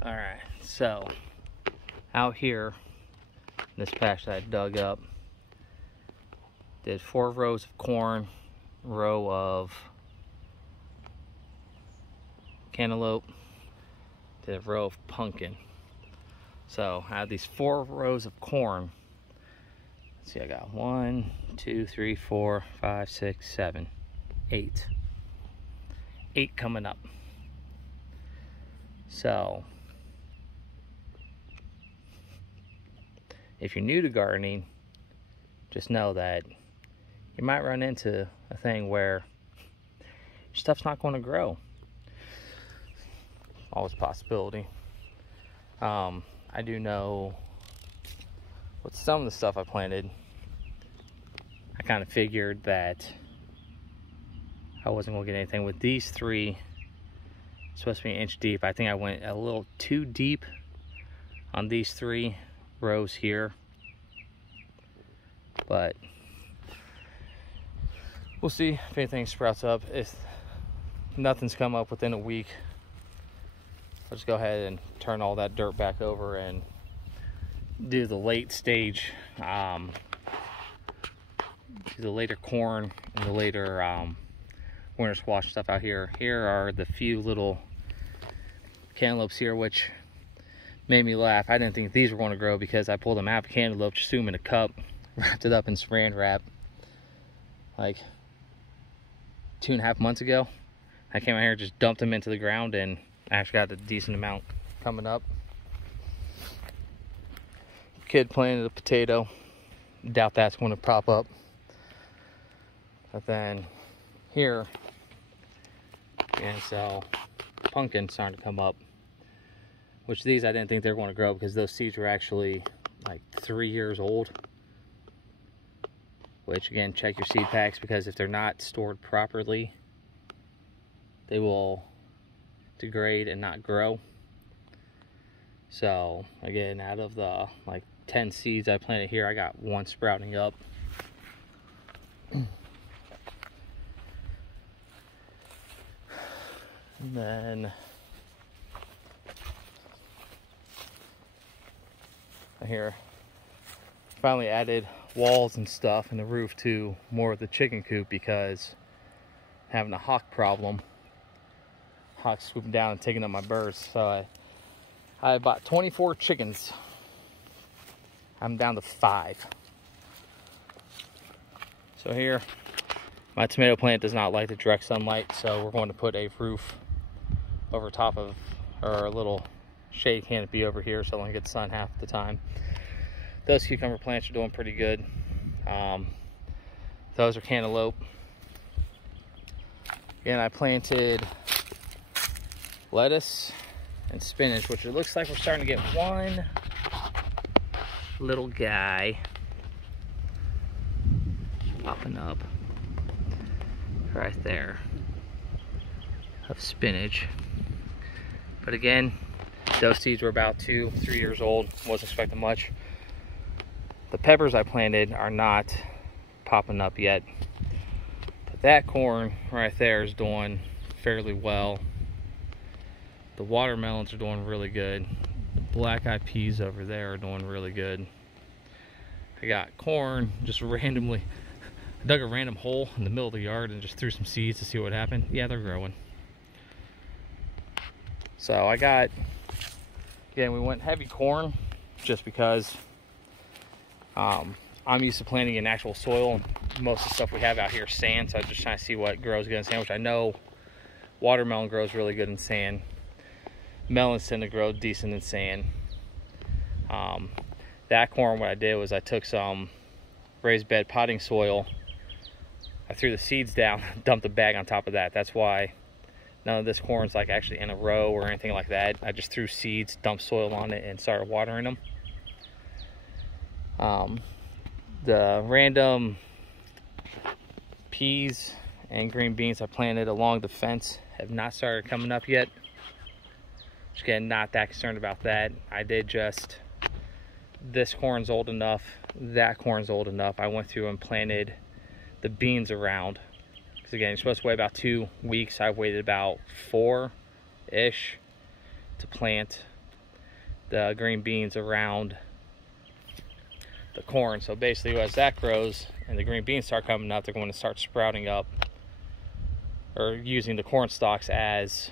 All right, so out here, this patch that I dug up, did 4 rows of corn, row of cantaloupe, did a row of pumpkin. So I have these 4 rows of corn. Let's see, I got 1, 2, 3, 4, 5, 6, 7, 8. 8 coming up. So if you're new to gardening, just know that you might run into a thing where your stuff's not going to grow. Always a possibility. I do know with some of the stuff I planted, I kind of figured that I wasn't going to get anything. With these 3, it's supposed to be 1 inch deep. I think I went a little too deep on these 3 rows here, but we'll see if anything sprouts up. If nothing's come up within a week, I'll just go ahead and turn all that dirt back over and do the late stage, do the later corn and the later winter squash stuff out here. Here are the few little cantaloupes here, which made me laugh. I didn't think these were going to grow because I pulled them out of cantaloupe, just threw them in a cup, wrapped it up in saran wrap like 2.5 months ago. I came out here, just dumped them into the ground, and I actually got a decent amount coming up. Kid planted a potato. Doubt that's going to pop up. But then here, and so pumpkin's starting to come up. Which these I didn't think they were going to grow because those seeds were actually like 3 years old. Which again, check your seed packs, because if they're not stored properly, they will degrade and not grow. So again, out of the like 10 seeds I planted here, I got 1 sprouting up. And then here, finally added walls and stuff and the roof to more of the chicken coop because having a hawk problem. Hawks swooping down and taking up my birds. So I bought 24 chickens. I'm down to 5. So here, my tomato plant does not like the direct sunlight, so we're going to put a roof over top of, or a little shade canopy over here, so I don't get sun half the time. Those cucumber plants are doing pretty good. Those are cantaloupe. Again, I planted lettuce and spinach, which it looks like we're starting to get one little guy popping up right there of spinach. But again, those seeds were about 2-3 years old. Wasn't expecting much. The peppers I planted are not popping up yet. But that corn right there is doing fairly well. The watermelons are doing really good. The black-eyed peas over there are doing really good. I got corn just randomly. I dug a random hole in the middle of the yard and just threw some seeds to see what happened. Yeah, they're growing. So I got, again, we went heavy corn just because I'm used to planting in actual soil. Most of the stuff we have out here is sand, so I'm just trying to see what grows good in sand, which I know watermelon grows really good in sand. Melons tend to grow decent in sand. That corn, what I did was I took some raised bed potting soil, I threw the seeds down, dumped a bag on top of that. That's why none of this corn's like actually in a row or anything like that. I just threw seeds, dumped soil on it, and started watering them. The random peas and green beans I planted along the fence have not started coming up yet. Just again, not that concerned about that. I did just, this corn's old enough, that corn's old enough. I went through and planted the beans around. Because again, you're supposed to wait about 2 weeks. I waited about 4-ish to plant the green beans around the corn. So basically as that grows and the green beans start coming up, they're going to start sprouting up, or using the corn stalks as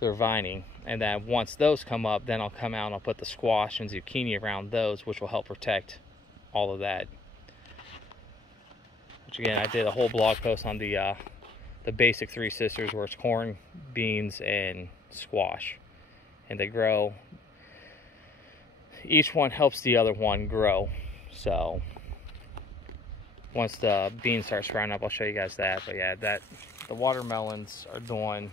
their vining. And then once those come up, then I'll come out and I'll put the squash and zucchini around those, which will help protect all of that. Which again, I did a whole blog post on the basic Three Sisters, where it's corn, beans, and squash, and they grow. Each one helps the other one grow. So once the beans start sprouting up, I'll show you guys that. But yeah, the watermelons are doing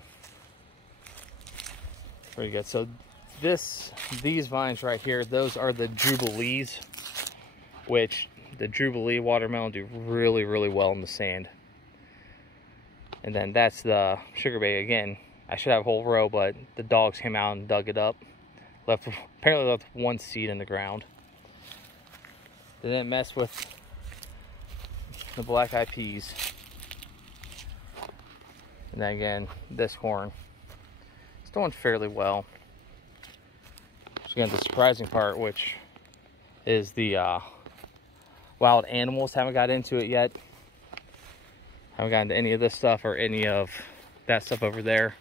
pretty good. So these vines right here, those are the Jubilees, which the Jubilee watermelon do really, really well in the sand. And then that's the Sugar Baby. Again, I should have a whole row, but the dogs came out and dug it up. Apparently left one seed in the ground. They didn't mess with the black eyed peas. And then again, this corn, it's doing fairly well. So again, the surprising part, which is the wild animals. Haven't got into it yet. Haven't gotten into any of this stuff or any of that stuff over there.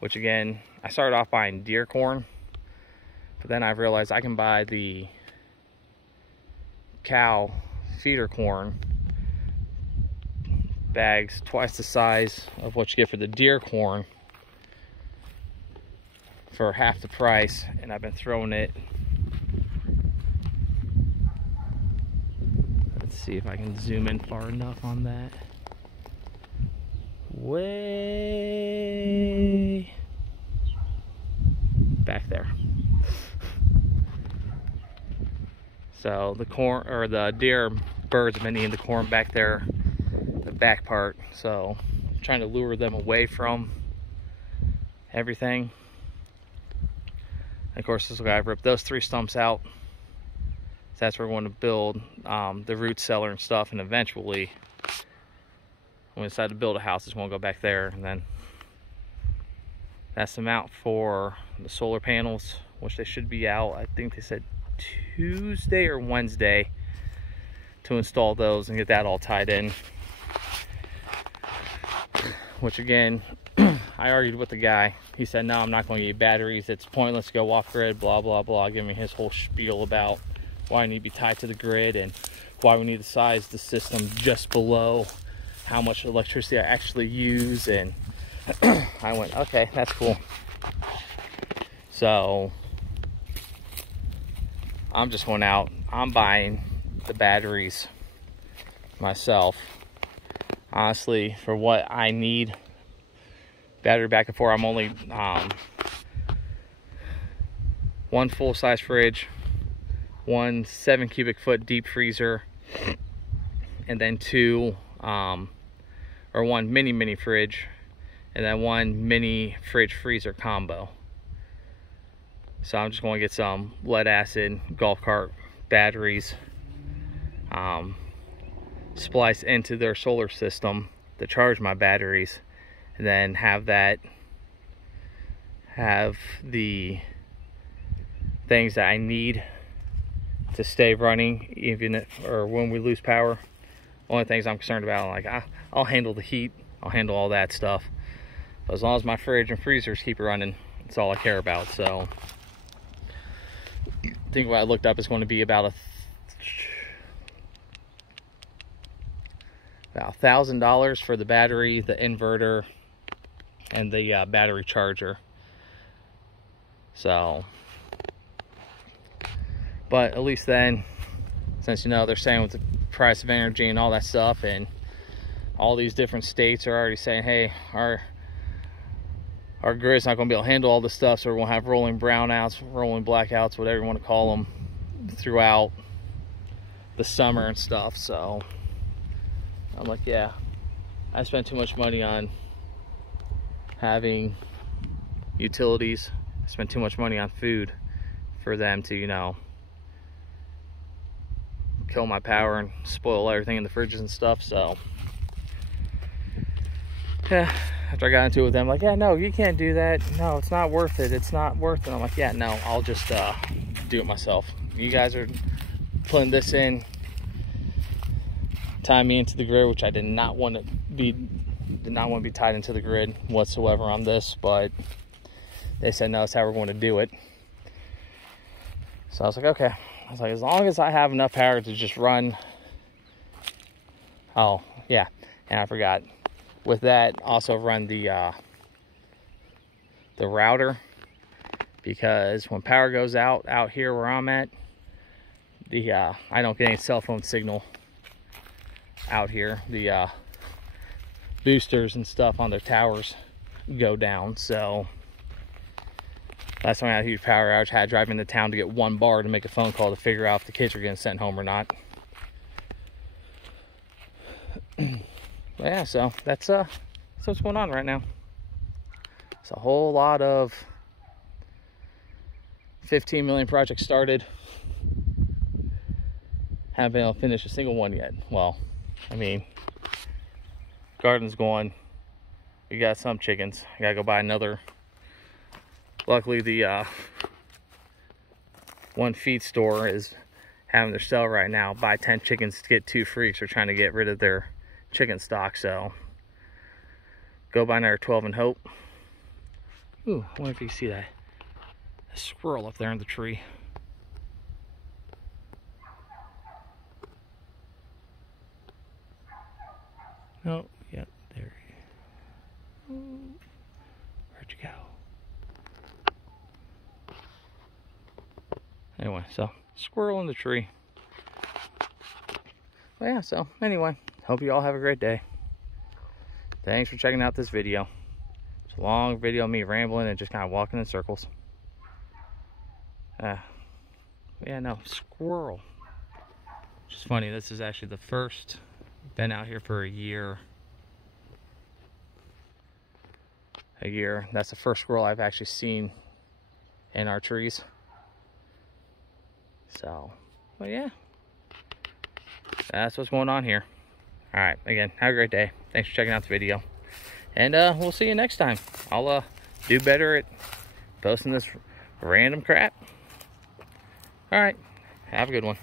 Which again, I started off buying deer corn, but then I realized I can buy the cow feeder corn bags twice the size of what you get for the deer corn for half the price, and I've been throwing it. Let's see if I can zoom in far enough on that. Way back there. So the corn, or the deer birds, have been eating the corn back there, the back part. So I'm trying to lure them away from everything. And of course, this guy ripped those 3 stumps out. So that's where we're going to build the root cellar and stuff. And eventually, when we decide to build a house, it's going to go back there. And then that's the mount for the solar panels, which they should be out. I think they said Tuesday or Wednesday to install those and get that all tied in. Which again, I argued with the guy. He said, no, I'm not going to get batteries. It's pointless to go off grid, blah, blah, blah. Give me his whole spiel about why I need to be tied to the grid and why we need to size the system just below how much electricity I actually use. And I went, okay, that's cool. So I'm just going out. I'm buying the batteries myself. Honestly, for what I need battery backup for, I'm only one full-size fridge, one 7 cubic foot deep freezer, and then one mini fridge, and then one mini fridge freezer combo. So I'm just going to get some lead acid golf cart batteries spliced into their solar system to charge my batteries, and then have the things that I need to stay running even if, or when we lose power. Only things I'm concerned about, like I'll handle the heat, I'll handle all that stuff, but as long as my fridge and freezers keep running, that's all I care about. So I think what I looked up is going to be about $1,000 for the battery, the inverter, and the battery charger. So, but at least then, since you know they're saying with the price of energy and all that stuff, and all these different states are already saying, hey, our grid's not going to be able to handle all this stuff, so we're going to have rolling brownouts, rolling blackouts, whatever you want to call them, throughout the summer and stuff. So I'm like, yeah, I spent too much money on having utilities. I spent too much money on food for them to, you know, kill my power and spoil everything in the fridges and stuff. So yeah, I after I got into it with them, like, yeah, no, you can't do that. No, it's not worth it. It's not worth it. I'm like, yeah, no, I'll just do it myself. You guys are putting this in, tying me into the grid, which I did not want to be tied into the grid whatsoever on this, but they said no, it's how we're going to do it. So I was like, okay. I was like, as long as I have enough power to just run. Oh yeah, and I forgot. With that, also run the router, because when power goes out here where I'm at, I don't get any cell phone signal out here. The boosters and stuff on their towers go down. So last time I had a huge power outage, I had to drive into town to get 1 bar to make a phone call to figure out if the kids are getting sent home or not. But yeah, so that's what's going on right now. It's a whole lot of 15 million projects started. Haven't been able to finish a single one yet. Well, I mean, garden's going. We got some chickens. I gotta go buy another. Luckily, the one feed store is having their sale right now. Buy 10 chickens to get 2 free. So they're trying to get rid of their chicken stock. So go buy another 12 and hope. Ooh, I wonder if you can see that. A squirrel up there in the tree. Oh, yeah, there he is. Where'd you go? Anyway, so squirrel in the tree. Well, yeah, so anyway, hope you all have a great day. Thanks for checking out this video. It's a long video of me rambling and just kind of walking in circles. Yeah, no, squirrel. Which is funny, this is actually the first, been out here for a year. That's the first squirrel I've actually seen in our trees. So, well, yeah, that's what's going on here. All right, again, have a great day. Thanks for checking out the video, and we'll see you next time. I'll do better at posting this random crap. All right, have a good one.